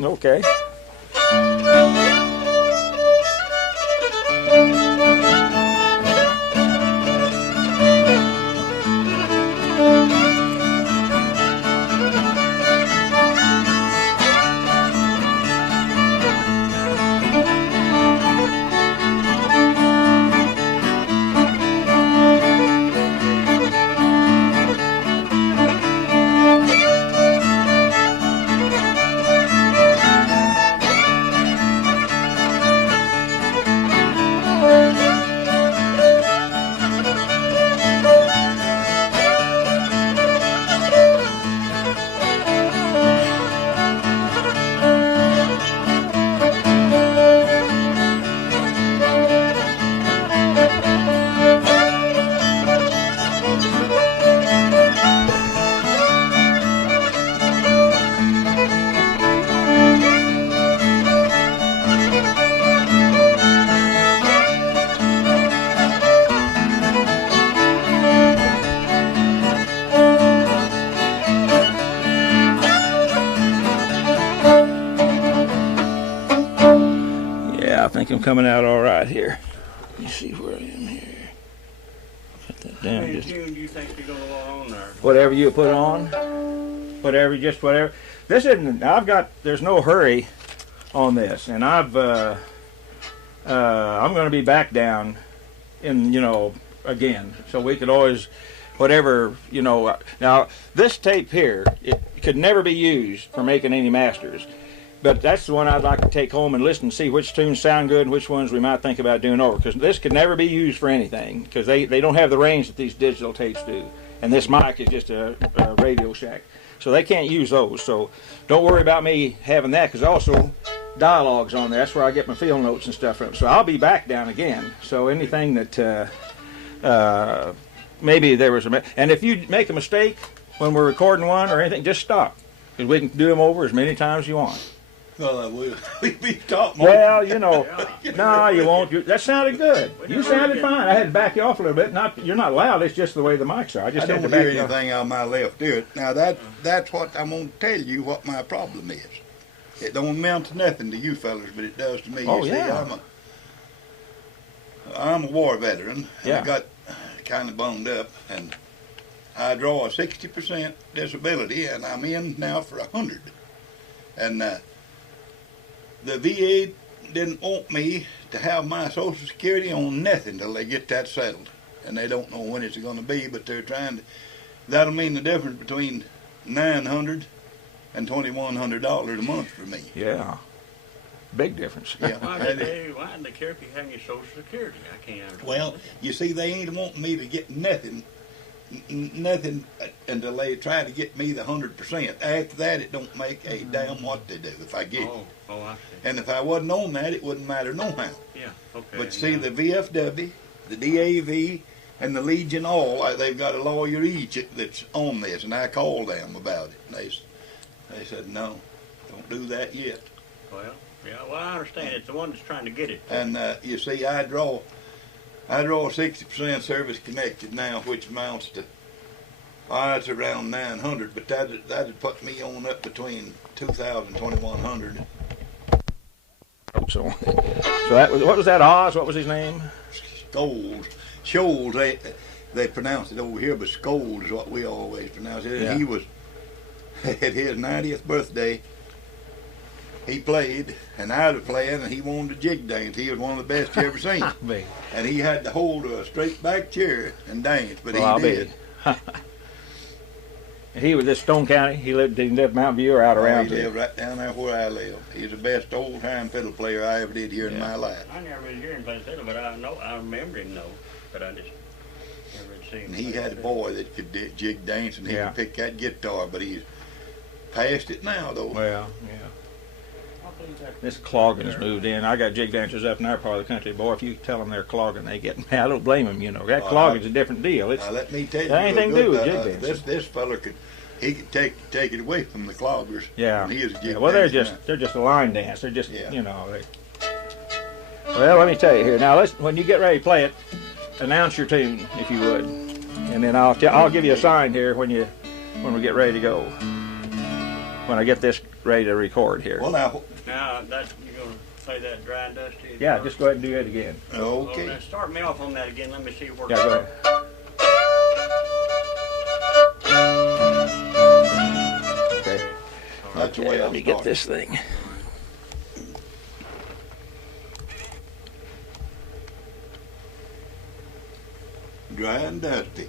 Okay. I think I'm coming out all right here. Let me see where I am here. Cut that down. How many tune do you think you're going to go on there? Whatever you put on. Whatever, just whatever. This isn't, there's no hurry on this. And I'm going to be back down in, again. So we could always, whatever, Now, this tape here, it could never be used for making any masters. But that's the one I'd like to take home and listen and see which tunes sound good and which ones we might think about doing over. Because this could never be used for anything because they don't have the range that these digital tapes do. And this mic is just a Radio Shack. So they can't use those. So don't worry about me having that because also dialogues on there. That's where I get my field notes and stuff from. So I'll be back down again. So anything that maybe there was and if you make a mistake when we're recording one or anything, just stop. Because we can do them over as many times as you want. Well, we'll be talking. Well, no, you won't. That sounded good. You sounded fine. I had to back you off a little bit. You're not loud. It's just the way the mics are. I just had to back you off. I don't hear anything out of my left ear. Now that's what I'm going to tell you. What my problem is. It don't amount to nothing to you fellas, but it does to me. Oh, you yeah. See, I'm a war veteran. And Yeah. I got kind of bummed up, and I draw a 60% disability, and I'm in now for 100. And the VA didn't want me to have my Social Security on nothing till they get that settled. And they don't know when it's going to be, but they're trying to. That'll mean the difference between $900 and $2,100 a month for me. Yeah. Big difference. Yeah. Why did they care if you have your Social Security? I can't understand. Well, you see, they ain't wanting me to get nothing until they try to get me the 100%. After that, it don't make a damn what they do if I get it. Oh, I see. And if I wasn't on that, it wouldn't matter no how. Yeah, okay. But see, the VFW, the DAV, and the Legion, they've got a lawyer each that's on this, and I called them about it. And they said, no, don't do that yet. Well, yeah, I understand. It's the one that's trying to get it. And you see, I draw 60% service connected now, which amounts to, it's around 900, but that'd put me on up between 2,000 and 2,100. So that was, what was that, Oz? What was his name? Scholes, they pronounce it over here, but Scholes is what we always pronounce it. Yeah. And he was, at his 90th birthday, he played, and I was playing, and he wanted to jig dance. He was one of the best you ever seen. And he had to hold a straight back chair and dance, but he did. And he was in Stone County. He lived in Mountain View or out around He here. lived right down there where I live. He's the best old-time fiddle player I ever did here in my life. I never really heard him play fiddle, but I remember him though. But I just never had seen him. And he play had a fiddle. boy that could jig dance, and he could pick that guitar, but he's past it now, though. Well, yeah. This clogging's moved in. I got jig dancers up in our part of the country. Boy, if you tell them they're clogging, they get mad. I don't blame them, That clogging's a different deal. Now, let me tell you, that ain't anything to do with jig dancing. This fella could take it away from the cloggers. Yeah. And he is a jig Well, they're just a line dance. They're just, Well, let me tell you here. Now, when you get ready to play it, announce your tune, if you would. And then I'll give you a sign here when we get ready to go. when I get this ready to record here. Well, now, Now, that you're gonna say that dry and dusty? Yeah, just go ahead and do it again. okay. Well, now start me off on that again. Let me see where. Yeah, go ahead. Okay. That's the way Let I me get start. this thing. Dry and dusty.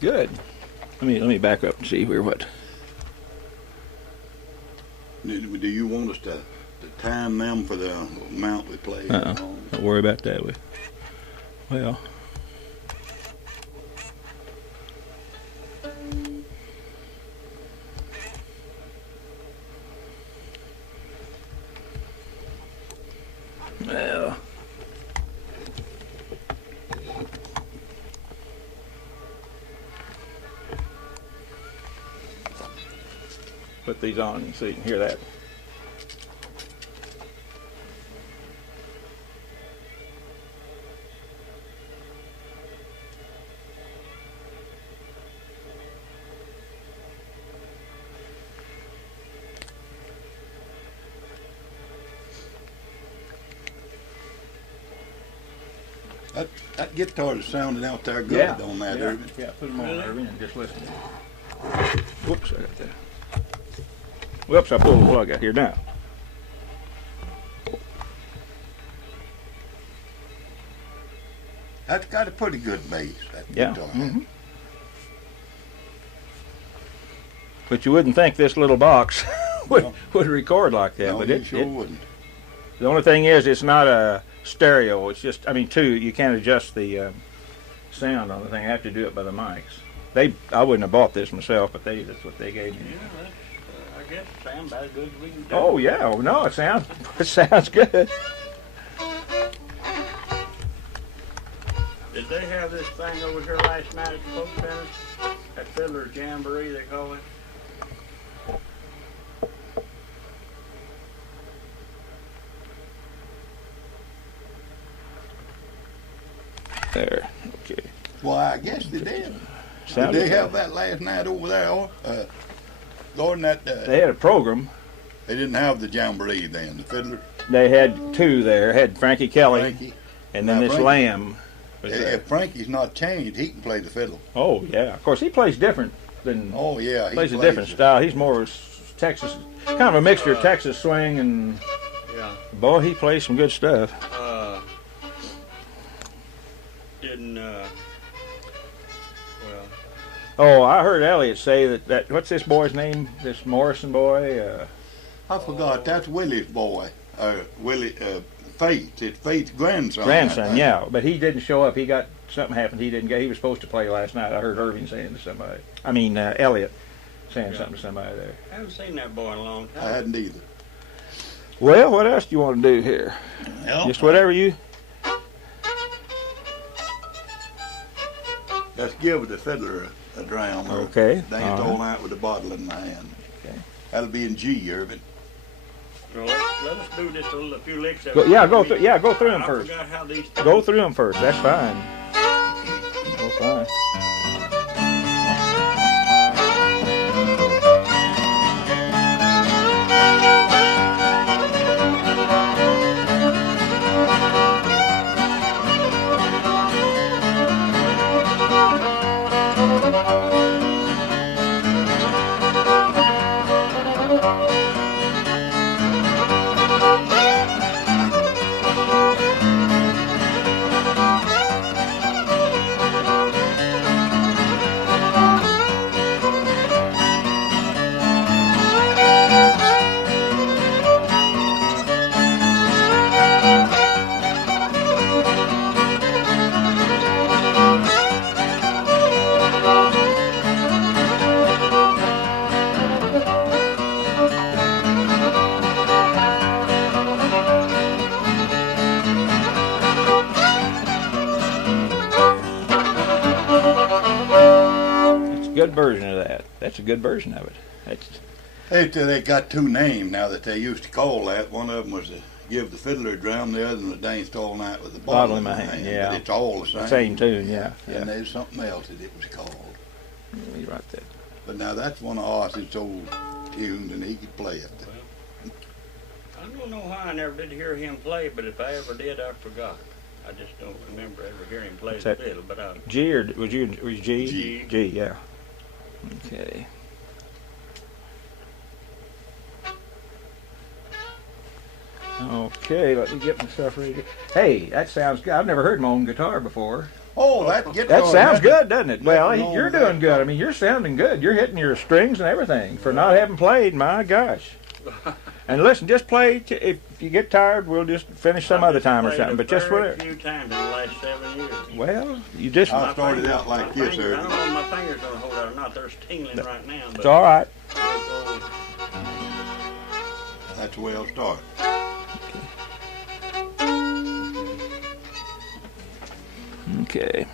Good. Let me back up and see where what. Do you want us to time them for the amount we play? Don't worry about that. Well. Well. Put these on so you can hear that. That guitar is sounding out there good Yeah, on that, yeah, Irving. yeah, put them on, Irving, and just listen. Whoops, I got that. Whoops, I pulled the plug out here now. That's got a pretty good bass, that Yeah. guitar. Mhm. But you wouldn't think this little box would record like that. No, but you it, sure it, wouldn't. the only thing is, it's not a stereo. It's just, I mean, you can't adjust the sound on the thing. I have to do it by the mics. I wouldn't have bought this myself, but that's what they gave me. Yeah, that's, I guess it sounds about as good as we can do. Oh yeah, oh, no, it sounds good. Did they have this thing over here last night at the Folk Center? That Fiddler Jamboree, they call it? There, okay. Well, I guess they did. Sounded Did they good. have that last night over there? Lord, that They had a program. they didn't have the jamboree then. The fiddler, They had two there. Had Frankie Kelly, Frankie. and then Now, this Frankie- Lamb was there. If Frankie's not changed, he can play the fiddle. Oh yeah, of course he plays different than Oh yeah, he plays a different style. He's more Texas, kind of a mixture of Texas swing and Yeah. boy, he plays some good stuff. Didn't, well, Oh, I heard Elliot say that what's this boy's name? This Morrison boy. I forgot, that's Willie's boy. Willie, Faith. It's Faith's grandson. Grandson, yeah. But he didn't show up. He got, something happened. He didn't go. He was supposed to play last night. I heard Irving saying to somebody. I mean, Elliot saying something to somebody there. I haven't seen that boy in a long time. I hadn't either. Well, what else do you want to do here? Well, Just whatever you... let's give the fiddler a dram. Okay. Danced all night with a bottle in my hand. Okay. That'll be in G, Irving. Well, let us do just a few licks of Go, it. yeah, go through. Yeah, go through them I first. forgot how these Go through them first. That's fine. Go fine. Good version of that. That's a good version of it. That's They got two names now that they used to call that. One of them was to give the fiddler a drum, the other one was danced all night with a bottle in my hand. Yeah. But it's all the same. same tune, yeah. And there's something else that it was called. Let me write that. But now that's one of Oss's old tunes, and he could play it. I don't know why I never did hear him play, but if I ever did, I forgot. I just don't remember ever hearing him play the fiddle. But G or was you G? G. G, yeah. Okay. Okay, let me get myself ready. Hey, that sounds good. I've never heard my own guitar before. Oh, that That sounds good, doesn't it? Well, nothing you're wrong with doing that. good. I mean, you're sounding good. You're hitting your strings and everything for not having played. My gosh. And listen, just play. If you get tired, we'll just finish some other time or something. But just whatever. a few times in the last 7 years. Well, you just. I started out like this, I don't Irving. know if my fingers gonna hold out or not. They're tingling right now. But It's all right. That's the way I'll start. Okay.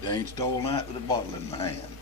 Danced all night with a bottle in my hand.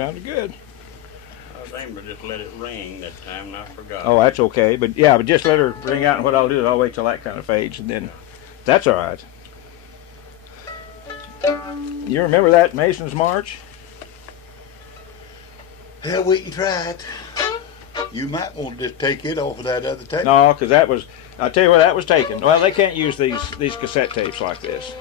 sounded good. I was aiming to just let it ring that time, and I forgot. Oh, that's okay. But yeah, but just let her ring out, and what I'll do is I'll wait till that kind of fades, and then that's all right. You remember that Mason's March? Yeah, we can try it. You might want to just take it off of that other tape. No, because that was, I'll tell you where that was taken. Well, they can't use these cassette tapes like this.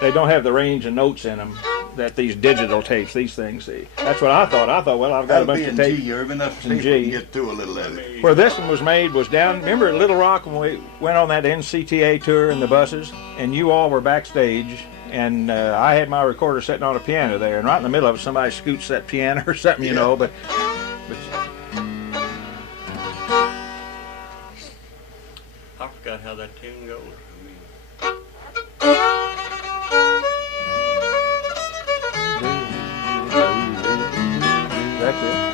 They don't have the range of notes in them that these digital tapes, these things, see. That's what I thought. I thought, well, I've got a bunch of tapes. G, Irving. Let's see in if we G. can get through a little of it. Where this one was made was down, remember at Little Rock when we went on that NCTA tour in the buses, and you all were backstage, and I had my recorder sitting on a piano there, and right in the middle of it, somebody scoots that piano or something, you know, but I forgot how that tune goes. that's it.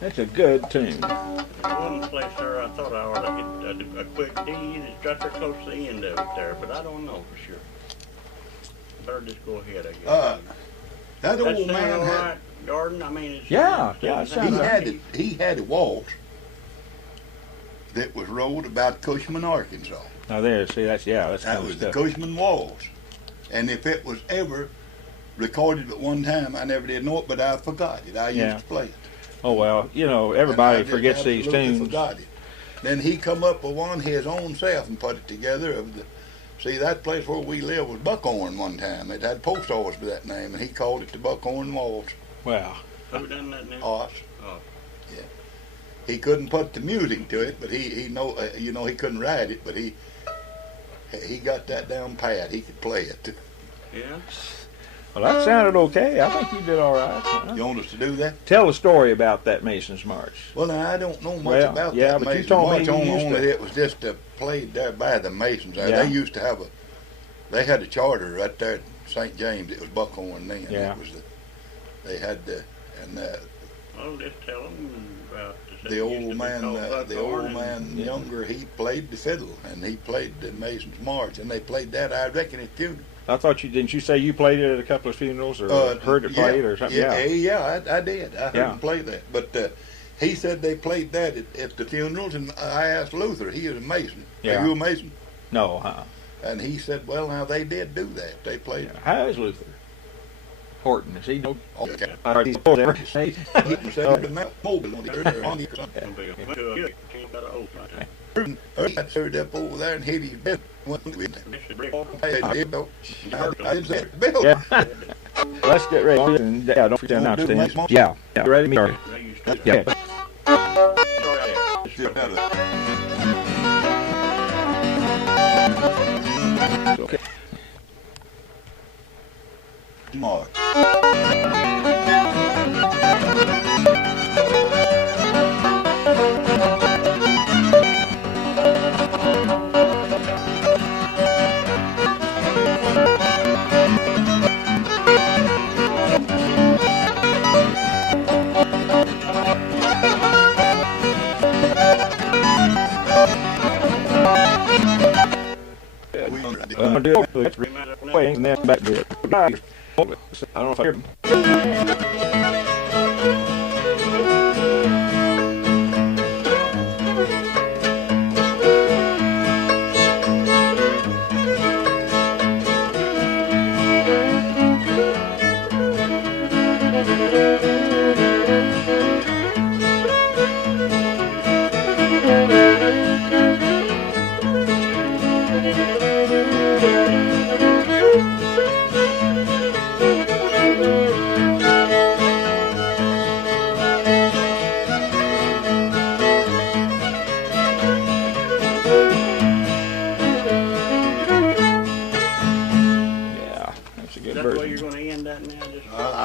That's a good tune. One place there, I thought I ought to hit a quick D. It's got there close to the end of it there, but I don't know for sure. Better just go ahead, I guess. That old sound man all had, right, Gordon? I mean, it's Yeah, it sounds right. he had a waltz that was rolled about Cushman, Arkansas. Now there, see, that's That kind of was the stuff. Cushman Waltz. And if it was ever recorded at one time, I never did know it, but I forgot it. I Yeah. used to play it. Oh well, you know, And I everybody just forgets these absolutely tunes. Forgot it. Then he come up with one his own self and put it together. See, that place where we lived was Buckhorn one time. It had post office with that name, and he called it the Buckhorn Waltz. Wow. Who done that now? Us. Oh. Yeah. He couldn't put the music to it, but he know you know he couldn't write it, but he got that down pat. He could play it. Yeah? Well, that sounded okay. I think you did all right. You want us to do that? Tell a story about that Mason's March. Well, now, I don't know much Well, about yeah, that but you Mason's told me March, you only used to. it was just played there by the Masons. Yeah. They used to have they had a charter right there at St. James. It was Buckhorn then. Yeah. It was they had Well, just tell them about the old man, younger, he played the fiddle, and he played the Mason's March, and they played that, I reckon, at funerals. I thought didn't you say you played it at a couple of funerals or heard it played or something? Yeah, I did. I heard Yeah. him play that. But he said they played that at the funerals, and I asked Luther, he is a Mason. Yeah. Are you a Mason? No, huh? And he said, well, now they did do that. They played. Yeah. How is Luther? Horton, is he no? Okay. He's old, ever. He said the Mount Mobile on the I served up over there and hit his best. I didn't say Bill. Yeah. Let's get ready. And, yeah, don't forget to announce things. Yeah. Yeah. Ready? Sorry. Yeah. Okay. Mark. I'm gonna do it. Wait, and then back to it. I don't know if I hear him.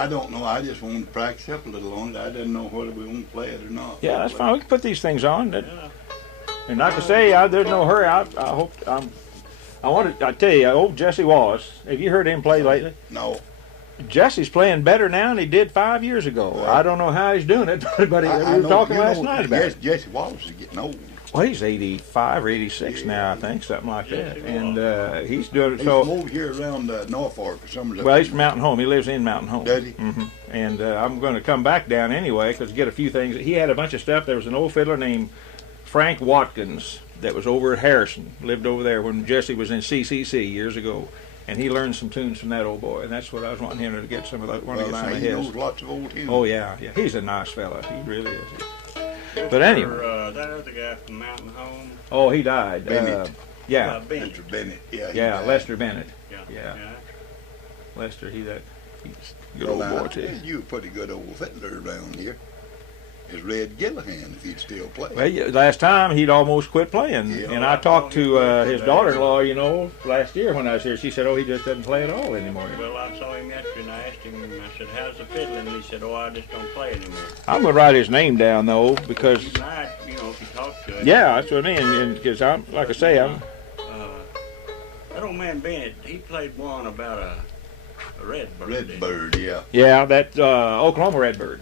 I don't know. I just wanted to practice up a little on it. I didn't know whether we want to play it or not. Yeah, that's fine. We can put these things on. Yeah. And like I say, there's no hurry. I hope I tell you, old Jesse Wallace. Have you heard him play lately? No. Jesse's playing better now than he did 5 years ago. Well, I don't know how he's doing it, but we were talking last night about it. Jesse Wallace is getting old. Well, he's 85 or 86 now, I think, something like that. And he's doing it. He's So, from over here around Norfolk or something. well, he's from Mountain Home. He lives in Mountain Home. Does he? Mm-hmm. And I'm going to come back down anyway because get a few things. He had a bunch of stuff. There was an old fiddler named Frank Watkins that was over at Harrison, lived over there when Jesse was in CCC years ago. And he learned some tunes from that old boy, and that's what I was wanting him to get some of those. He knows lots of old tunes. Oh yeah, he's a nice fella. He really is. But anyway, that other guy from Mountain Home. Oh, he died. Bennett. Yeah. Bennett. Mr. Bennett. Yeah. Yeah, Lester Bennett. Yeah. Lester, he's a good Well, old boy too. You a pretty good old fiddler around here. Is Red Gillihan if he'd still play. Well, last time he'd almost quit playing, Yeah. and I talked to his daughter-in-law, last year when I was here. She said, "Oh, he just doesn't play at all anymore." Well, I saw him yesterday and I asked him, I said, how's the fiddling? And he said, oh, I just don't play anymore. I'm gonna write his name down though because You might, if you talk to him. yeah, that's what I mean. And because I'm like I say, I'm. That old man Bennett, he played one about a redbird. Redbird, yeah. Yeah, that Oklahoma Redbird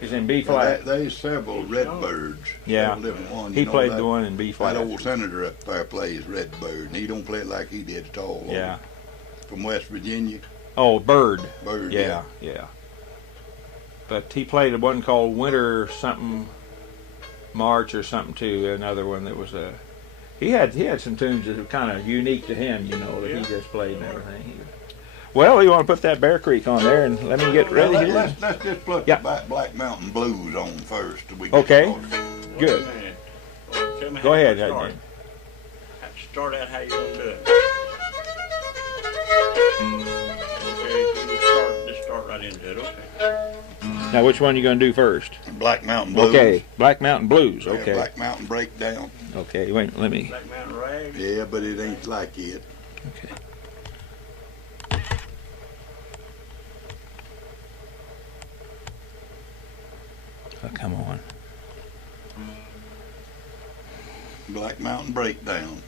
is in B flat. There's several Redbirds. Yeah. Several different ones. He played the one in B flat. That old senator up there plays Redbird, and he don't play it like he did at all. Yeah. From West Virginia. Oh, Bird. Bird. Yeah. But he played one called Winter something March or something too. Another one that was a. He had some tunes that were kind of unique to him, that he just played and everything. Well, you want to put that Bear Creek on there and let me get ready here? Let's just put Yeah. the Black Mountain Blues on first. Okay. Good. Tell me Go how ahead. you start out how you gonna do it. Okay, just start right into it. Okay. Now, which one are you going to do first? Black Mountain Blues. Okay, Black Mountain Blues. Yeah, Okay. Black Mountain Breakdown. Okay, wait, let me. Black Mountain Rag. Yeah, but it ain't like it. Okay. Oh, come on. Black Mountain Breakdown.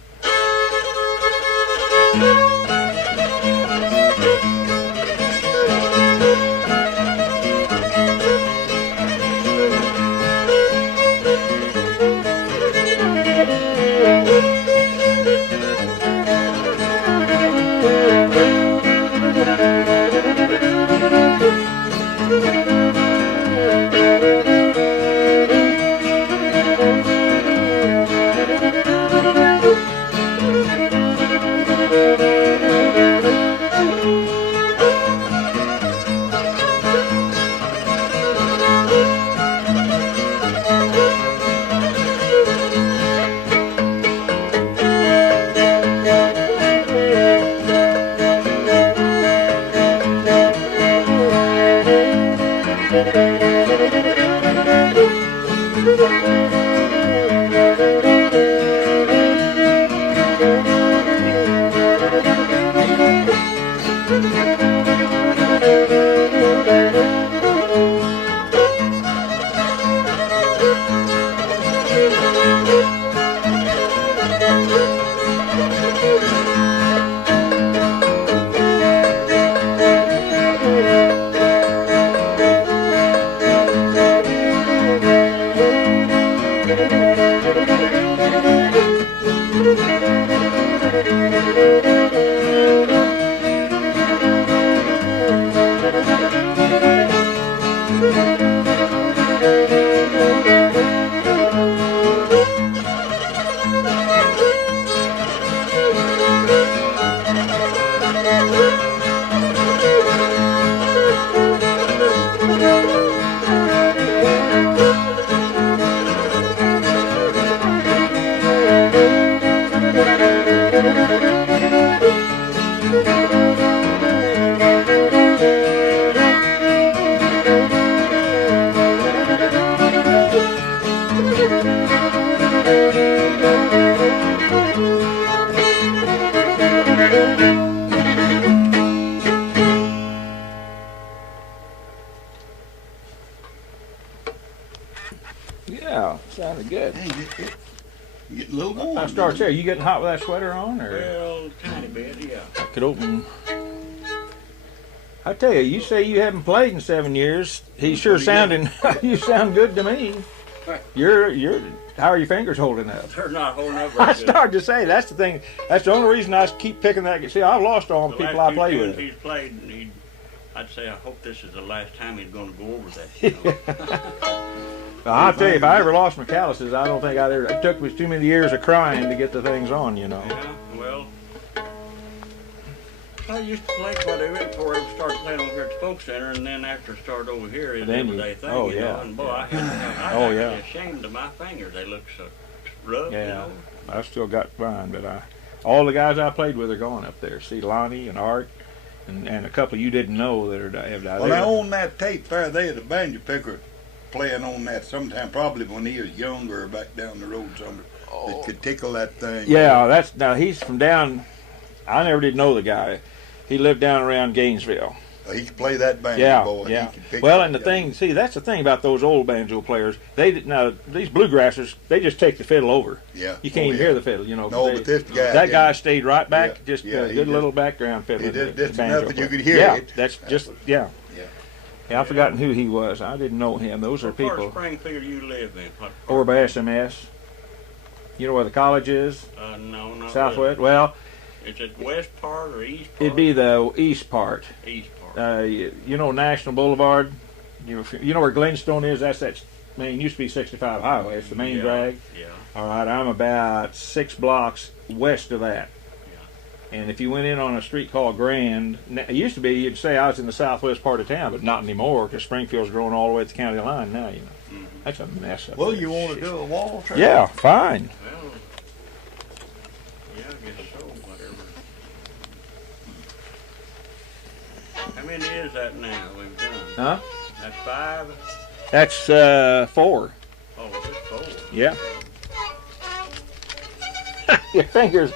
little warm. I start there. You getting hot with that sweater on, or Well, tiny bit, yeah. I could open? I tell you, you say you haven't played in 7 years. He's sure sounding. You sound good to me. You're. How are your fingers holding up? They're not holding up very I good. started to say that's the thing. That's the only reason I keep picking that. See, I've lost all the people I play with. He's played, and I'd say I hope this is the last time he's going to go over that. You know? Well, I'll tell you, if I ever lost my calluses, I don't think I'd ever. It took me too many years of crying to get the things on, you know. Yeah, well, I used to play quite a bit before I ever started playing over here at the Folk Center, and then after I started over here, it's an everyday thing, oh, you know. yeah. And boy, I had Oh, I'm yeah. ashamed of my fingers. They look so rough, you Yeah, know. I've still got mine, but all the guys I played with are gone up there. See, Lonnie and Art, and a couple you didn't know that have died. Well, now on that tape there, they had a banjo picker playing on that sometime, probably when he was younger, back down the road somewhere. That could tickle that thing. Yeah, now he's from down. I never did know the guy. He lived down around Gainesville. He could play that banjo, Yeah, boy. yeah. He could pick Well, it and the up. thing, see, that's the thing about those old banjo players. Now these bluegrassers, they just take the fiddle over. Yeah. You can't even hear the fiddle, you know. No, but this guy. That guy stayed right back, Yeah, just yeah, a he good just- little background fiddle. he did the just banjo enough that you player. could hear yeah, it. that's just, yeah. Yeah. Yeah, I've forgotten who he was. I didn't know him. Those are What part of people Springfield you live in? What part? over by SMS. You know where the college is? No, not Southwest? Well, really. Is it west part or east part? it'd be the east part. East part. You know National Boulevard? You know where Glenstone is? That's that main, used to be 65 Highway. It's the main Yeah, drag. Yeah. All right, I'm about 6 blocks west of that. And if you went in on a street called Grand, it used to be you'd say I was in the southwest part of town, but not anymore because Springfield's growing all the way to the county line now. You know, Mhm. that's a mess. Up Well, there. you want to do a wall track? Yeah, fine. Well, yeah, I guess so. Whatever. How many is that now we've done? Huh? That's 5? That's 4. Oh, it's 4. Yeah. Your fingers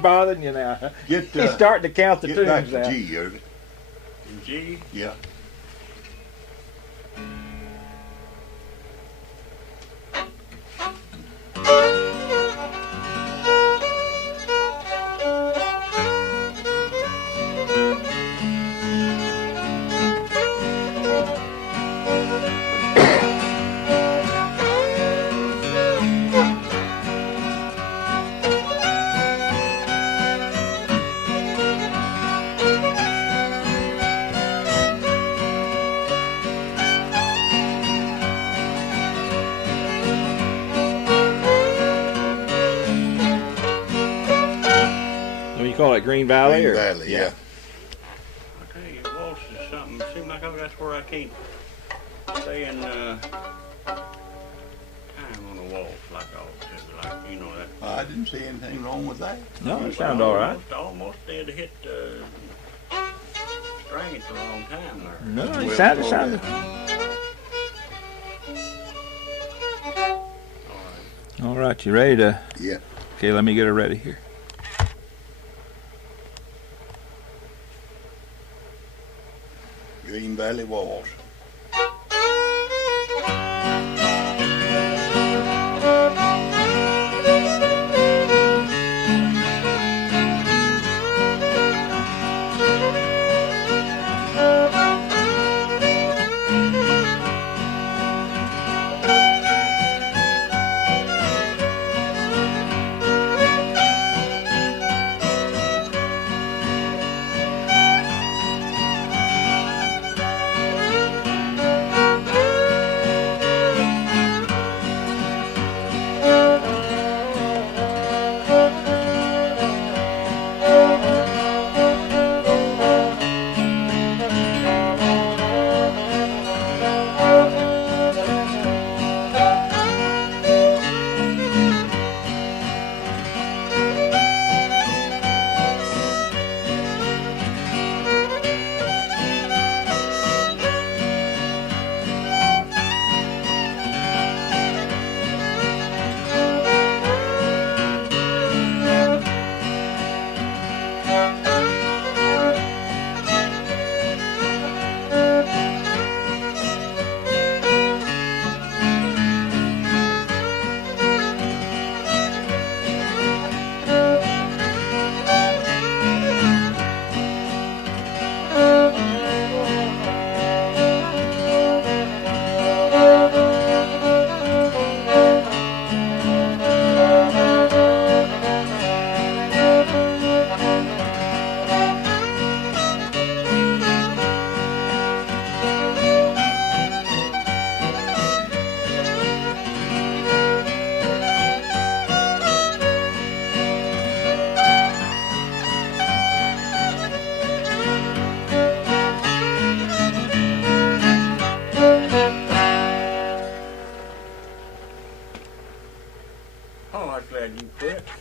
bothering you now. Huh? Get, He's starting to count the get back tunes to out. G, Irving. In G? Yeah. What do you call it, Green Valley? Green or? Valley, yeah. I tell you, Waltz is something. Seems like that's where I can't stay in time on a waltz like I ought to. Like, you know, that. I didn't see anything wrong with that. No, it sounds all right. Almost did hit string for a long time there. No, it Well, sounded. All right. All right, you ready to? Yeah. Okay, let me get her ready here. Green Valley Walls.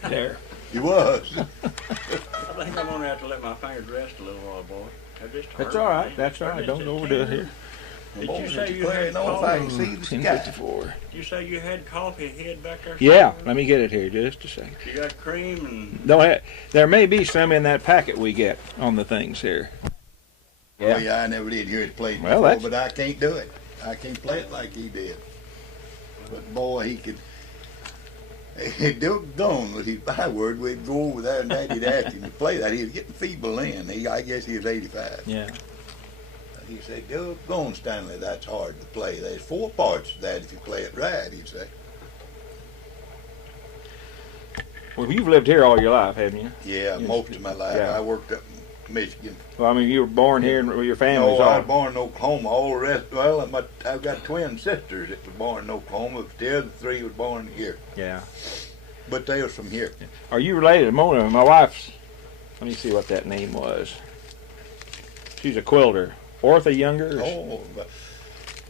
There. He was. I think I'm gonna have to let my fingers rest a little while, boy. That's all right. That's all right. Don't overdo it here. Did you say you had know if I can coffee? see the sky. 10:54. Did you say you had coffee head back there? Yeah. somewhere? Let me get it here just a second. You got cream and No, there may be some in that packet we get on the things here. Oh, yeah, I never did hear it played Well, before, that's- but I can't do it. I can't play it like he did. But boy, he could. Doggone with his byword, we'd go over there and Daddy'd ask him to play that. He was getting feeble then. I guess he was 85. Yeah. He said, doggone, Stanley, that's hard to play. There's 4 parts to that if you play it right, he'd say. Well, you've lived here all your life, haven't you? Yeah, Yes. most of my life. Yeah. I worked up in Michigan. Well, I mean, you were born here and your family's No, I all. was born in Oklahoma. All the rest, well, I've got twin sisters that were born in Oklahoma, but the other 3 was born here. Yeah. But they was from here. Are you related to Mona? My wife's. Let me see what that name was. She's a quilter. Ortha Younger. Oh, but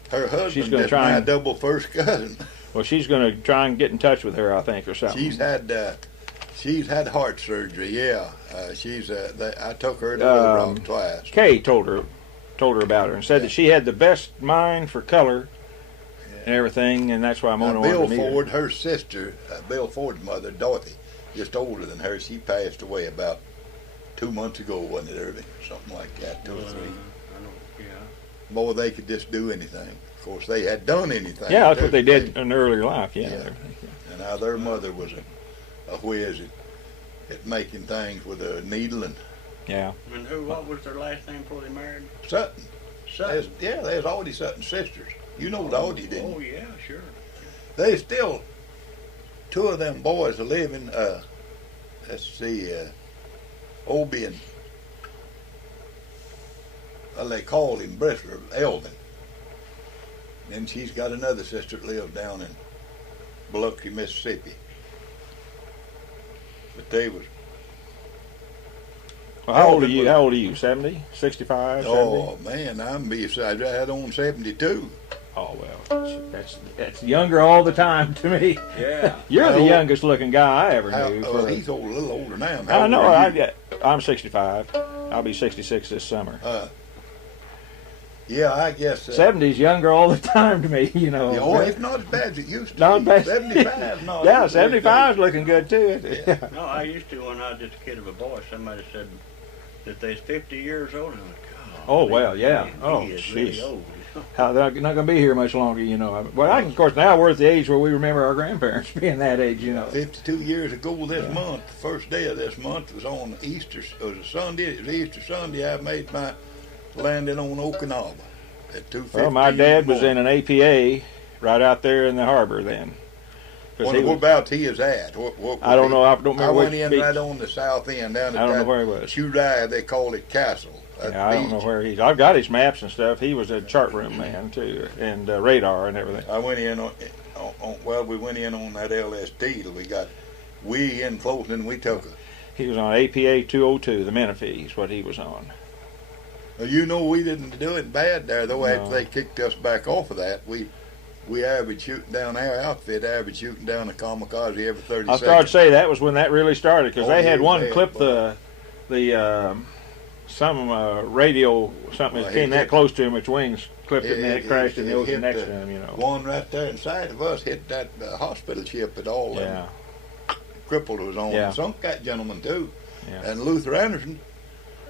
her husband She's gonna is try my and- double first cousin. Well, she's going to try and get in touch with her, I think, or something. She's had heart surgery. Yeah, I took her to Little Rock twice. Kay told her about her and said that she had the best mind for color and everything, and that's why Mona Now, wanted Bill to meet her. Ford, her sister, Bill Ford's mother, Dorothy, just older than her. She passed away about 2 months ago, wasn't it, Irving? Something like that, 2 or 3. I don't. Yeah. Boy, they could just do anything. Of course, they had done anything. Yeah, that's too. what they did in earlier life. Yeah. Yeah. And now their mother was a whiz at making things with a needle and Yeah. And what was their last name before they married? Sutton. Sutton. There's Audie Sutton's sisters. You know Audie, didn't you? Oh yeah, sure. They still, 2 of them boys are living, let's see, Obie and, well, they called him Bristler, Elvin. Then she's got another sister that lives down in Biloxi, Mississippi. But they was, Well, how old are you? How old are you? 70? 65? 70? oh man, I'm beside right on 72. Oh, well, that's younger all the time to me. Yeah. You're How the old- youngest looking guy I ever knew. He's old, a little older now. I How know. old are you? I'm 65. I'll be 66 this summer. Yeah, I guess. 70's younger all the time to me, you know. Oh, it's not as bad as it used to Not be. bad. 75, no. Yeah, 75's looking good too. Yeah. No, I used to when I was just a kid of a boy. Somebody said that they's 50 years old. And I'm like, God. Oh, well, yeah. man, Oh, he is really jeez. old. How they're not going to be here much longer, you know. Well, of course, now we're at the age where we remember our grandparents being that age, you know. 52 years ago this month, the first day of this month was on Easter. It was a Sunday. It was Easter Sunday. I made my landing on Okinawa at 2:50. Well, my dad was in morning. an APA right out there in the harbor then. 'Cause he was- Whereabouts he is at? I don't know. I don't remember I went which in beach. right on the south end down at I don't know that where he was. Churai, they call it Castle. That Yeah, I don't know beach. where he's. I've got his maps and stuff. He was a chart room man too, and radar and everything. I went in we went in on that LST till we in close and we took He was on APA 202, the Menifee is what he was on. You know, we didn't do it bad there though. No. After they kicked us back off of that, we averaged shooting down our outfit, averaged shooting down a kamikaze every 30 I seconds. started to say that was when that really started because Oh, they had yeah, one bad, clip boy. some radio something Well, that came he that hit- close to him, its wings clipped it and then it It- crashed in it the ocean hit next the to him, you know. One right there inside of us hit that hospital ship at all. Yeah, Crippled was on. Yeah. Sunk that gentleman too. yeah. And Luther Anderson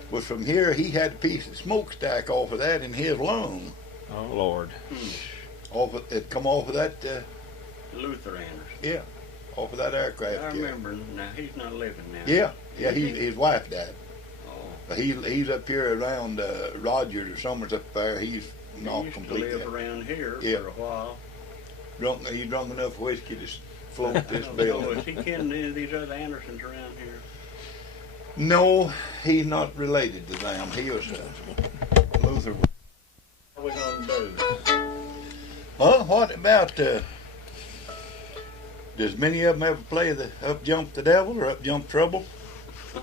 was from here. He had a piece of smokestack off of that in his lung. Oh Lord. It come off of that. Luther Anderson. Yeah, off of that aircraft. I carrier. remember now. He's not living now. Yeah, Is he? his wife died. Oh. But he's up here around Rogers or somewhere's up there. He's He not used to completely live around here Yeah. for a while. drunk. He's drunk enough whiskey to float this So building. is he kin to any of these other Andersons around here? No, he's not related to them. He was Luther. What are we gonna do? Huh? What about? Does many of them ever play the Up Jump the Devil or Up Jump Trouble?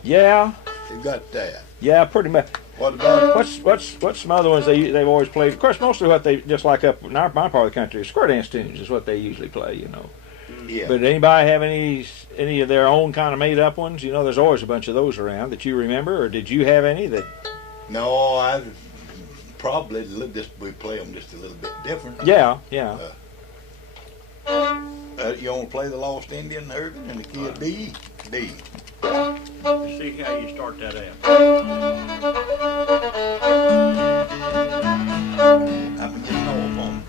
Yeah, They've got that. yeah, pretty much. What about? What's some other ones they've always played? Of course, mostly what they just like up in my part of the country, square dance tunes is what they usually play, you know. Yeah. But anybody have any of their own kind of made up ones? You know, there's always a bunch of those around that you remember, or did you have any that? No, I probably we play them just a little bit different. Yeah, yeah. You want to play the Lost Indian, Irving, and the kid D? D. Let's see how you start that out. I've been getting off on.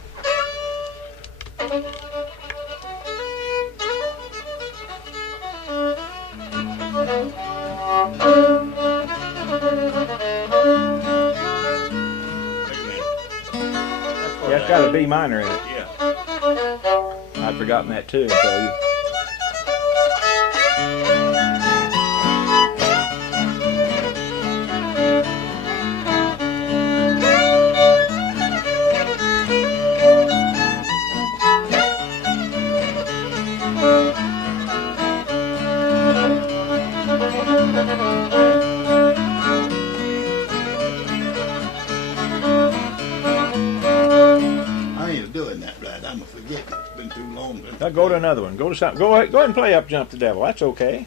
Wait a minute. Yeah, it's got a B minor in it. Yeah. I'd forgotten that too. So you. I ain't doing that right. I'm forgetting. It's been too long. Now go to another one. Go to something. Go ahead and play Up Jump the Devil. That's okay.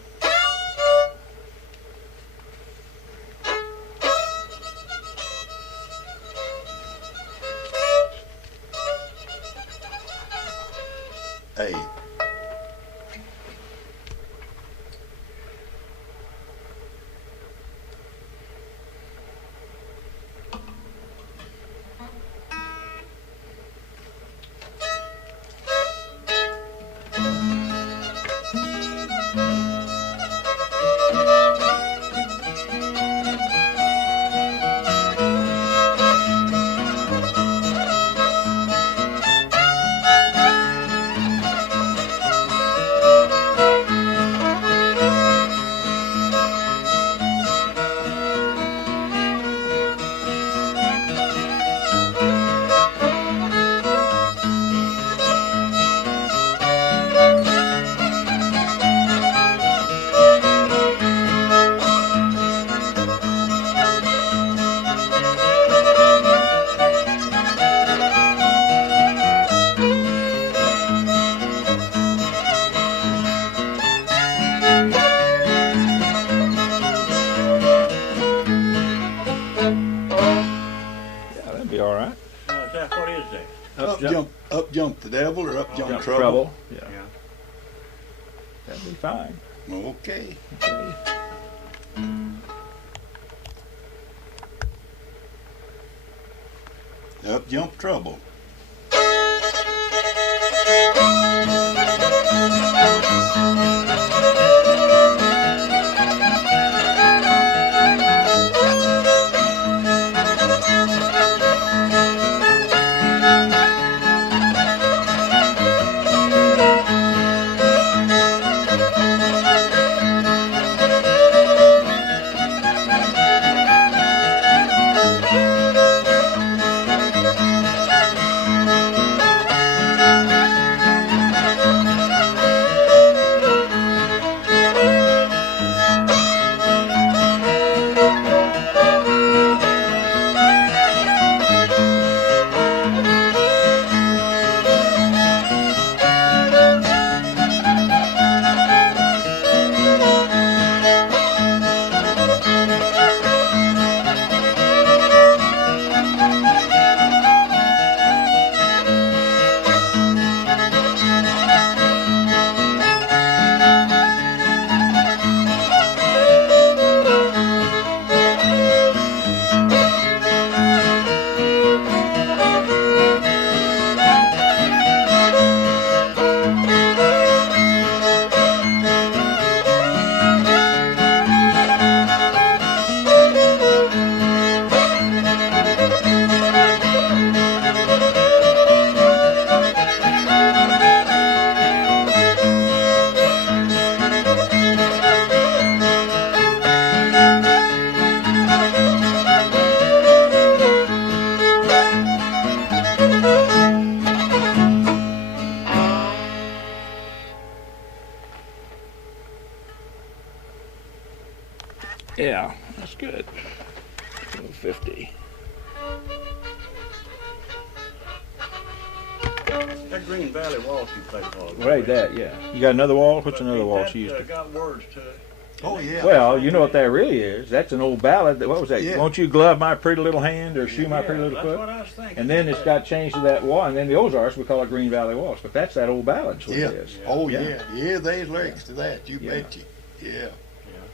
Hey. Be all right. What is that? Up jump the devil or up jump Jump trouble. Yeah. Yeah. That'd be fine. Okay. Okay. Up jump trouble. Yeah, that's good. 50. That Green Valley Waltz you played for. Right, that, yeah. You got another waltz? What's another waltz you used That to? got words to it. Oh, yeah. Well, you know what that really is. That's an old ballad. What was that? Yeah. Won't you glove my pretty little hand or shoe my pretty little That's foot? what I was thinking. And then it's got changed to that waltz. And then the Ozarks, we call it Green Valley Waltz. But that's that old ballad, so Yeah. it is. Oh, Yeah. yeah. Yeah, there's lyrics to that. You Yeah. bet you. Yeah. Yeah,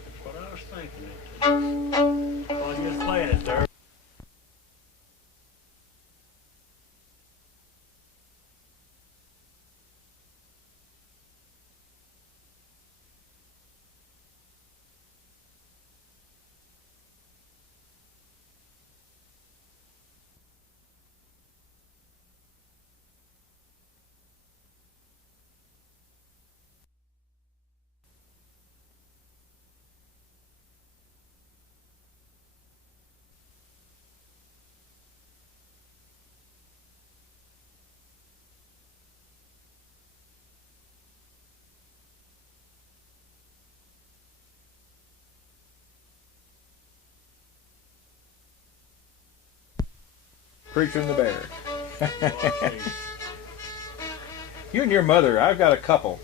that's what I was thinking. Well, you was playing it there. Preacher and the Bear. Okay. You and your mother, I've got a couple.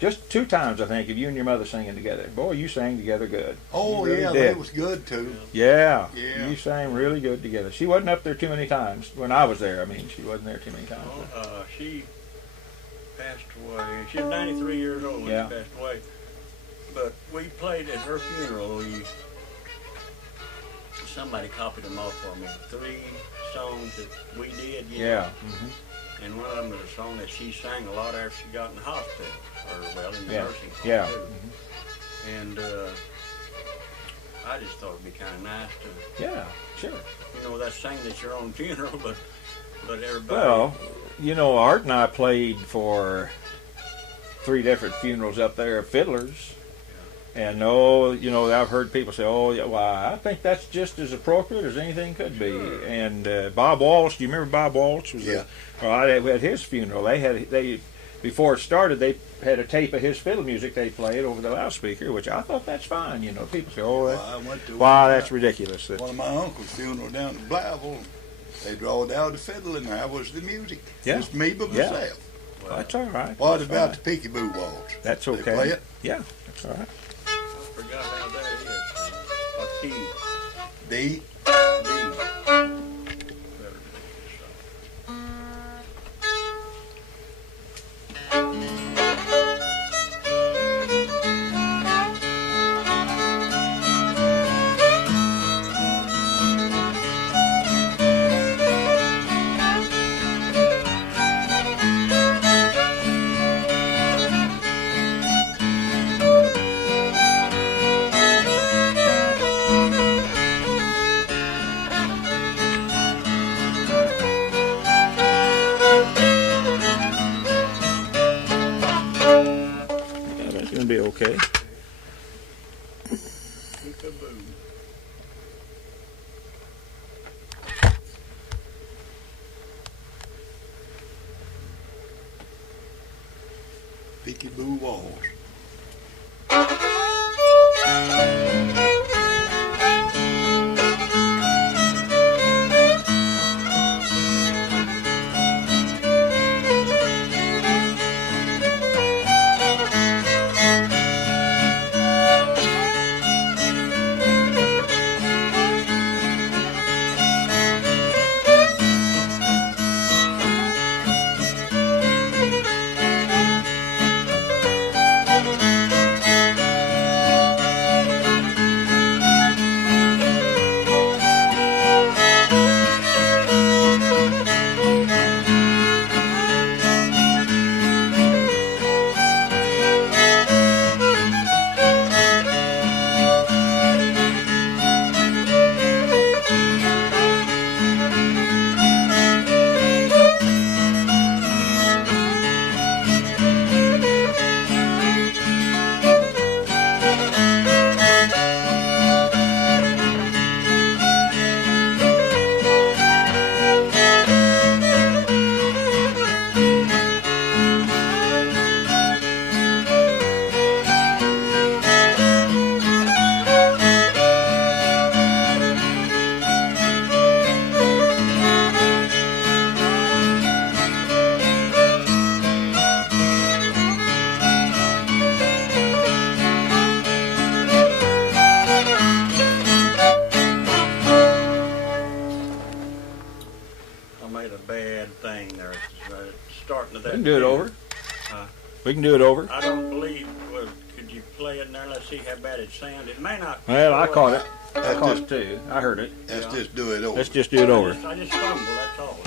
Just 2 times, I think, of you and your mother singing together. Boy, you sang together good. Oh, You really yeah, did. that was good, too. Yeah. Yeah. You sang really good together. She wasn't up there too many times when I was there. I mean, she wasn't there too many times. She passed away. She was 93 years old when Yeah. she passed away. But we played at her funeral. Somebody copied them off for me. 3 songs that we did. You know. Yeah. Hmm. And one of them was a song that she sang a lot after she got in the hospital, or well, in the Yeah. nursing home Yeah. too. Mhm. And I just thought it'd be kind of nice to, Yeah, sure. you know, that's saying that you're on funeral, but everybody. Well, you know, Art and I played for 3 different funerals up there of fiddlers. And you know, I've heard people say, "Oh, yeah, well, I think that's just as appropriate as anything could be." Sure. And Bob Waltz, do you remember Bob Waltz? Yeah. At his funeral, they before it started, they had a tape of his fiddle music they played over the loudspeaker, which I thought that's fine. You know, people say, "Oh, Well, I went to wow, that's ridiculous." one of my uncle's funeral down in Blytheville. They drawed out the fiddle, and I was the music. Yeah. Just me by Yeah. myself. Well, That's all right. What That's about fine. the peekaboo waltz? That's They okay. play it? Yeah, that's all right. I forgot how that is. What key? D. D. Better do Yeah, that's gonna be okay. Peekaboo. Peekaboo waltz. bad thing there. Starting to that. We can do it over. Huh? We can do it over. I don't believe. Well, could you play it in there? Let's see how bad it sounds. It may not. Well, I caught it. I That's caught just- it too. I heard it. Let's just do it over. Let's just do it over. I just stumbled. That's all.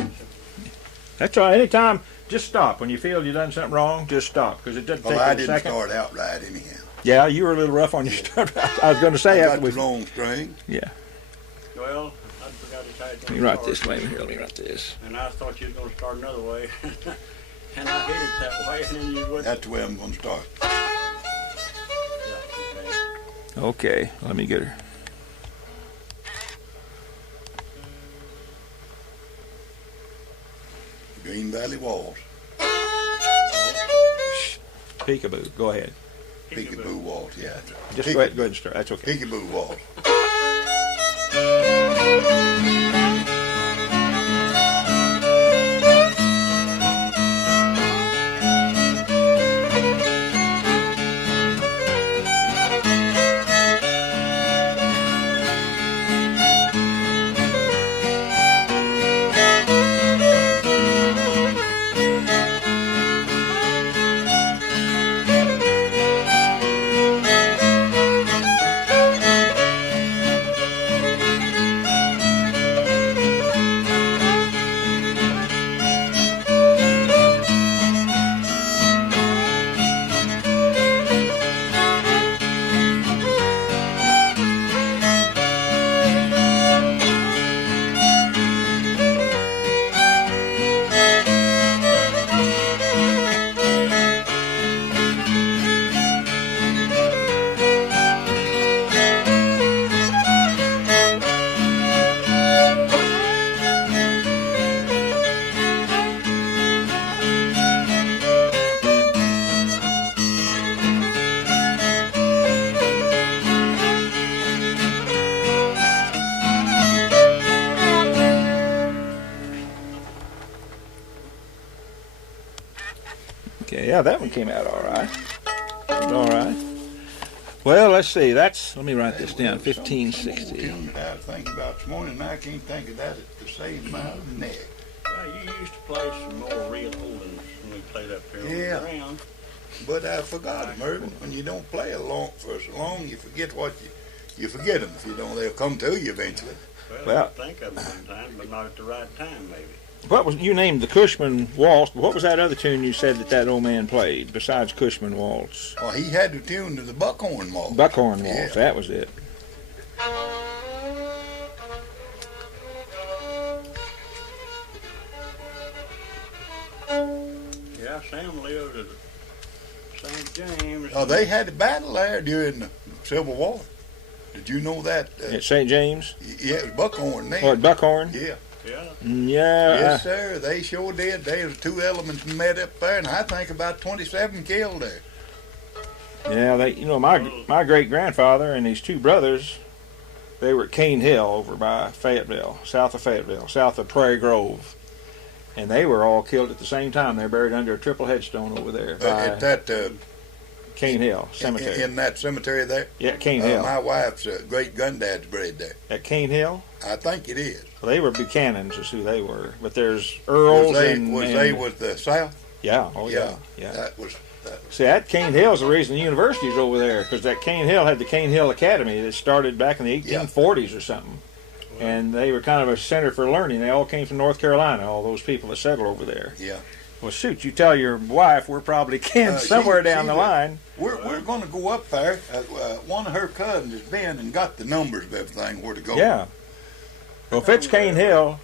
That's all right. Anytime, just stop. When you feel you've done something wrong, just stop. Because it doesn't Well, take I a didn't second. start out right anyhow. Yeah, you were a little rough on your start. I was going to say I after got we. the wrong string. Yeah. Well, I forgot to tell you. Let me write this way. Here, let me write this. And I thought you was going to start another way. And I hit it that way, and then you wouldn't. That's the way I'm going to start. Yeah, Okay, let me get her. Green Valley Waltz. Peekaboo. Go ahead. okay. Peekaboo Waltz, yeah. Just go ahead and start. That's okay. Peekaboo Waltz. Okay, yeah, that one came out all right. All right. Well, let's see. Let me write this down. 1560. Tune that I was thinking about this morning, and I can't think of that at the same amount of neck. Yeah, you used to play some more real old ones when we played up here Yeah. on the ground. But I forgot them, Irving. When you don't play along for so long, you forget what you forget them. If you don't, they'll come to you eventually. Well, I think of them sometimes, but not at the right time, maybe. What was you named the Cushman Waltz? But what was that other tune you said that old man played besides Cushman Waltz? Well, he had to tune to the Buckhorn Waltz. Buckhorn Waltz. Yeah. That was it. Yeah, Sam lived at St. James. Oh, they had a battle there during the Civil War. Did you know that? At St. James. Yeah, it was Buckhorn then. Oh, at Buckhorn. Yeah. Yeah. Yeah. Yes, sir. They sure did. There was two elements met up there, and I think about 27 killed there. Yeah. My great grandfather and his two brothers, they were at Cane Hill over by Fayetteville, south of Prairie Grove, and they were all killed at the same time. They're buried under a triple headstone over there by At that Cane Hill Cemetery. in that cemetery there. Yeah, Cane Hill. My wife's great granddad's buried there. At Cane Hill. I think it is. Well, they were Buchanans, is who they were. But there's Earls Was and they with the South? yeah, oh yeah. That was. See, that Cane Hill's the reason the university's over there, because that Cane Hill had the Cane Hill Academy that started back in the 1840s or something. And they were kind of a center for learning. They all came from North Carolina, all those people that settled over there. Yeah. Well, shoot, you tell your wife we're probably kin somewhere down the line. We're going to go up there. One of her cousins has been and got the numbers of everything where to go. Yeah. Well, if it's Cane Hill,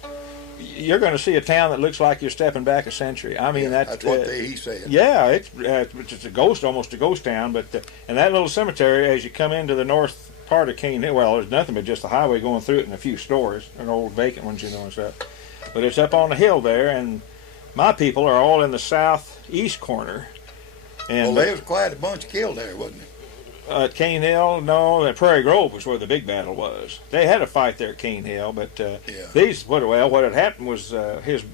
you're going to see a town that looks like you're stepping back a century. I mean, that's what he said. Yeah, it's a ghost, almost a ghost town. But and that little cemetery, as you come into the north part of Cane Hill, well, there's nothing but just a highway going through it and a few stores, and old vacant ones, and stuff. But it's up on the hill there, and my people are all in the southeast corner. And Well, there was quite a bunch killed there, wasn't it? at Cane Hill, no, at Prairie Grove was where the big battle was. They had a fight there at Cane Hill, but what had happened was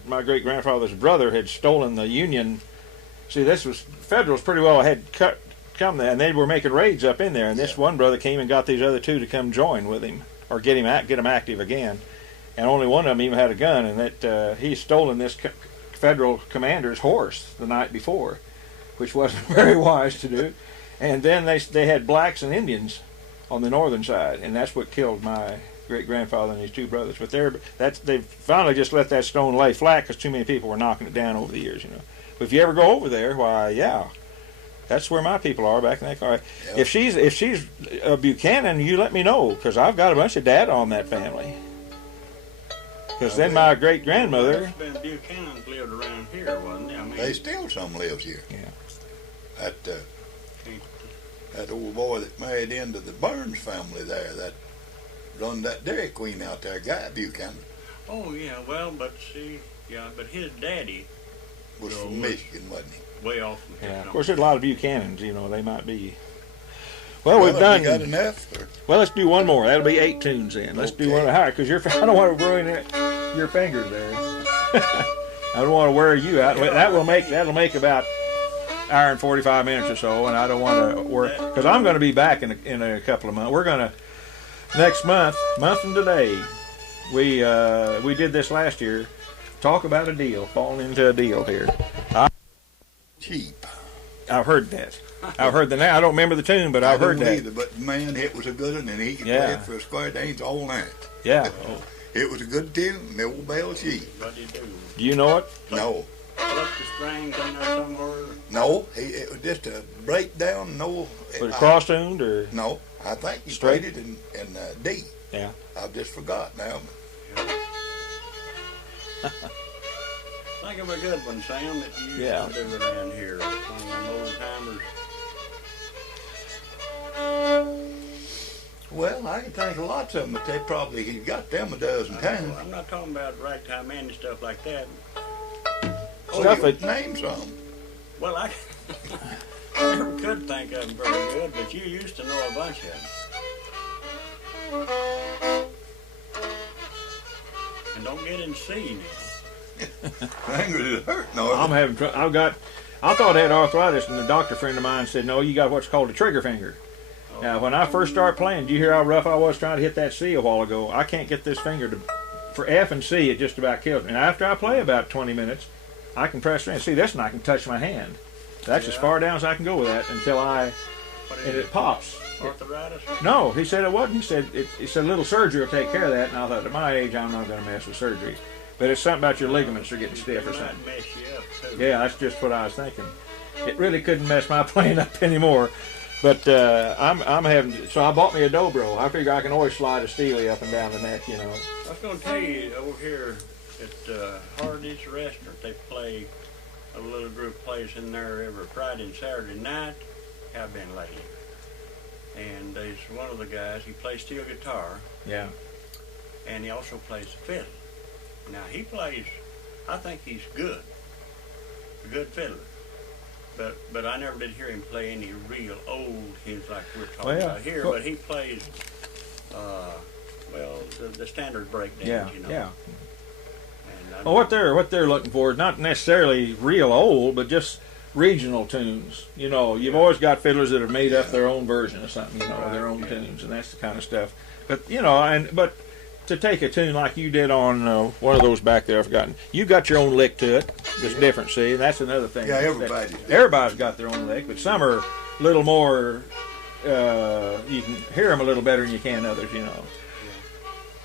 my great grandfather's brother had stolen the Union. See, Federals pretty well had come there, and they were making raids up in there. And this one brother came and got these other two to come join with him or get him active again. and only one of them even had a gun, and that he's stolen this federal commander's horse the night before, which wasn't very wise to do. And then they had blacks and Indians on the northern side, and that's what killed my great-grandfather and his two brothers. But they finally just let that stone lay flat because too many people were knocking it down over the years, you know. But if you ever go over there, why, yeah, that's where my people are back in that car. Yep. If she's a Buchanan, you let me know, because I've got a bunch of data on that family. Because then my great-grandmother... There's been Buchanans lived around here, wasn't there? I mean, they still some lives here. Yeah. That old boy that married into the Burns family there, that run that Dairy Queen out there, Guy Buchanan. Oh, yeah, well, but see, yeah, but his daddy... was from Michigan, wasn't he? Way off from here. Yeah, of course, there's a lot of Buchanans, you know, they might be... Well, we've have done... you got enough? Or? Well, let's do one more. That'll be 8 tunes then. Let's do one higher, because I don't want to ruin your fingers there. I don't want to wear you out. That'll make about hour and 45 minutes or so, and I don't want to work, because I'm going to be back in a couple of months. We're going to, next month from today, we did this last year, talk about a deal, falling into a deal here. Cheap. I've heard that. I've heard that now. I don't remember the tune, but I've heard that. Either, but man, it was a good one, and he could play it for a square dance all night. Yeah. It was a good tune, and the old bell cheap. What did he do? Do you know it? No. Left the strings in there somewhere? No, it was just a breakdown. No. Was it cross-tuned or? No, I think he Straight? played it in D. Yeah. I've just forgot now. Think of a good one, Sam, that you used to do around here. One of them old timers. Well, I can think of lots of them, but they probably he got them a dozen times. I'm not talking about ragtime man and stuff like that. Stuff that name some. Well, I never could think of them very good, but you used to know a bunch of them. And don't get in C now. Fingers hurt, no. I'm having trouble. I thought I had arthritis, and the doctor friend of mine said, no, you got what's called a trigger finger. Now, when I first started playing, do you hear how rough I was trying to hit that C a while ago? I can't get this finger to, for F and C, it just about kills me. And after I play about 20 minutes, I can press and see this, and I can touch my hand. That's as far down as I can go with that until it pops. Arthritis? No, he said it wasn't. He said a little surgery will take care of that. And I thought, at my age, I'm not going to mess with surgery. But it's something about your ligaments are getting stiff or something. Mess you up too. Yeah, that's just what I was thinking. It really couldn't mess my playing up anymore. But I'm having, so I bought me a dobro. I figure I can always slide a steely up and down the neck, you know. I was going to tell you, over here at Hardy's Restaurant, they play, a little group plays in there every Friday and Saturday night, have been lately. And there's one of the guys, he plays steel guitar. Yeah. And he also plays the fiddle. Now he plays, I think he's good, a good fiddler. But I never did hear him play any real old hymns like we're talking about here. But he plays, the standard breakdowns, you know. Yeah. And well, what they're looking for is not necessarily real old, but just regional tunes. You know, you've always got fiddlers that have made up their own version of something, you know, their own tunes, and that's the kind of stuff. But you know, but to take a tune like you did on one of those back there, I've forgotten. You got your own lick to it. It's different, see, and that's another thing. Yeah, everybody's got their own lick, but some are a little more. You can hear them a little better than you can others, you know.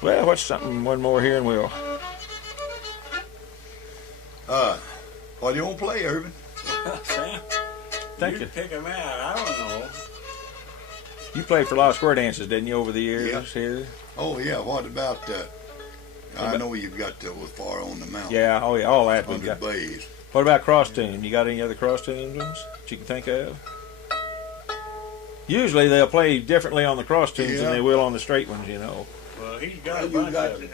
Well, what's something? One more here, and we'll. What do you want to play, Irving? Sam, Thank you. Pick them out. I don't know. You played for a lot of square dances, didn't you, over the years here? Oh, yeah. What about, I know you've got to was far on the mountain. Yeah, oh, yeah, all that. 100 Bays. What about cross tune? You got any other cross tunes that you can think of? Usually they'll play differently on the cross tunes than they will on the straight ones, you know. Well, he's got a bunch of them.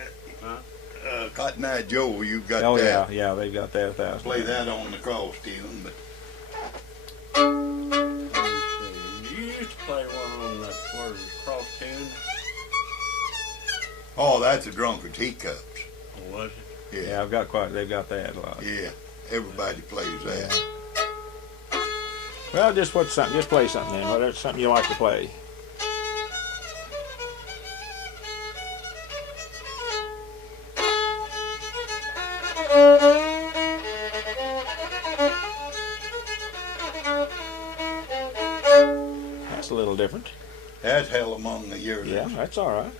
Cotton Eye Joe, you've got that. that. Oh, yeah, they've got that 1,000. Play that on the cross tune, but... You used to play one on the cross tune. Oh, that's a drunkard's teacups. Oh, was it? Yeah, they've got that a lot. Yeah, everybody plays that. Yeah. Well, just play something then. Whatever, something you like to play. different. That's Hell Among the Yearlings. Yeah, that's all right.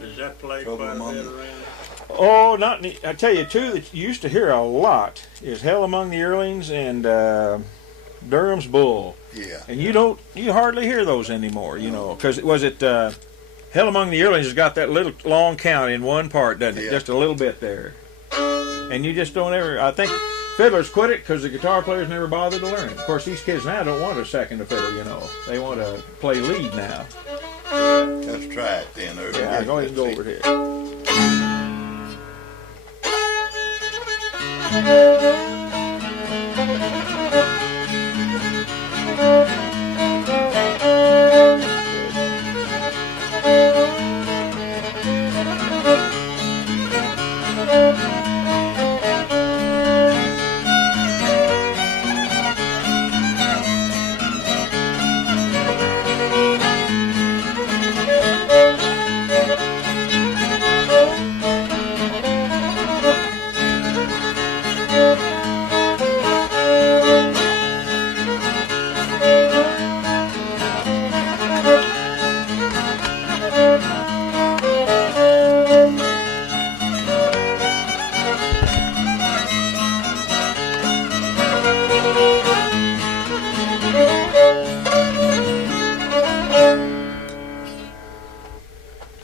Does that play Trouble quite a among bit them. around? Oh, not I tell you, two that you used to hear a lot is Hell Among the Yearlings and Durham's Bull. Yeah. And you hardly hear those anymore, you know, because Hell Among the Yearlings has got that little long count in one part, doesn't it? Yeah. Just a little bit there. And you just don't ever, I think fiddlers quit it because the guitar players never bothered to learn it. Of course, these kids now don't want a second to fiddle, you know. They want to play lead now. Let's try it then, Irving. Yeah, go ahead and go over here.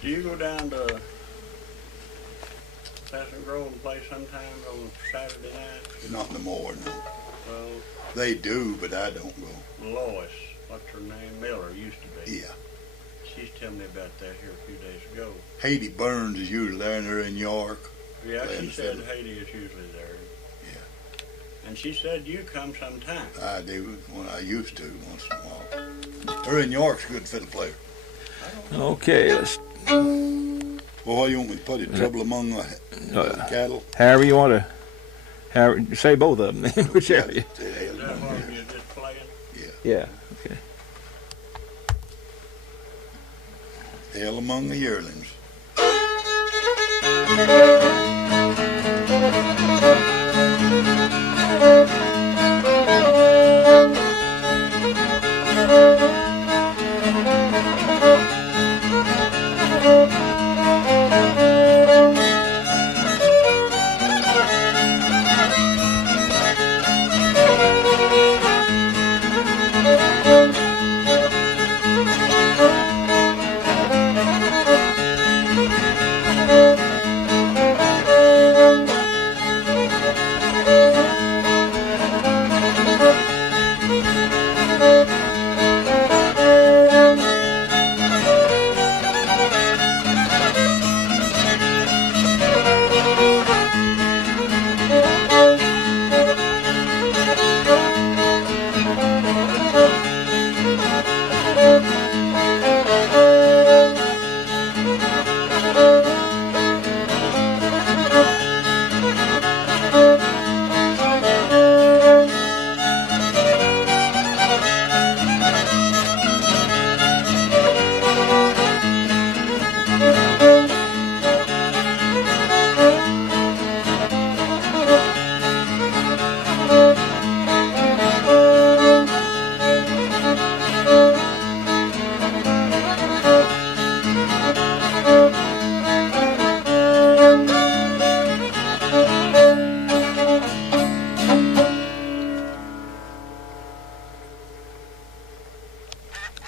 Do you go down to Pleasant Grove and play sometimes on Saturday night? Not no more, no. Well, They do, but I don't go. Lois, what's her name? Miller used to be. Yeah. She's telling me about that here a few days ago. Haiti Burns is usually there, and they're in York. Yeah, Playing she the said fiddle. Haiti is usually there. Yeah. And she said you come sometime. I do when I used to once in a while. Her in York's a good fiddle player. Okay, let's, Well, what do you want me to put it? Trouble Among the Cattle? however you want to, say both of them then, whichever. Yeah, Is that what you're just playing? Yeah, okay. Hell Among the Yearlings.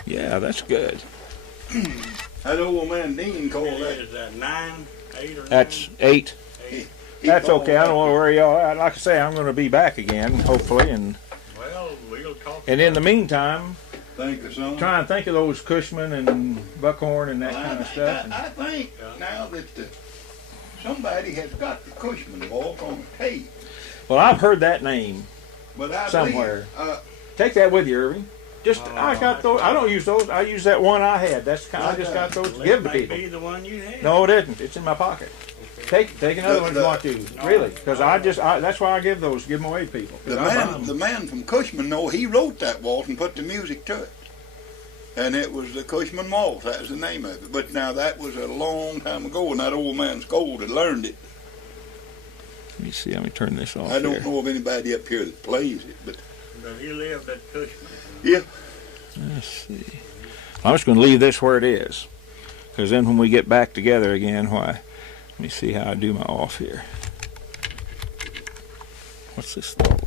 Yeah, that's good. That old man Dean called that. Is that 9, 8 or 9? That's 8. Eight. That's called okay. I don't that- want to worry y'all out. Like I say, I'm going to be back again, hopefully. And Well, we'll talk. in the meantime, Think of something. try and think of those Cushman and Buckhorn and that kind of stuff. I think now that somebody has got the Cushman waltz on a tape, Well, I've heard that name but I somewhere. believe, Take that with you, Irving. Just Oh, I got those. I don't use those. I use that one I had. That's kind. I just got those to Well, give it to may people. be the one you had. No, it isn't. It's in my pocket. Take another one if you want to. No. Really, because that's why I give those. Give them away to people. 'Cause the man from Cushman, no, he wrote that waltz and put the music to it. And it was the Cushman Waltz. That was the name of it. But now that was a long time ago, and that old man Scold had learned it. Let me see. Let me turn this off. I don't here. know of anybody up here that plays it, but But he lived at Cushman. yeah. Let's see. I'm just going to leave this where it is, because then when we get back together again, why? Let me see how I do my off here. What's this stall?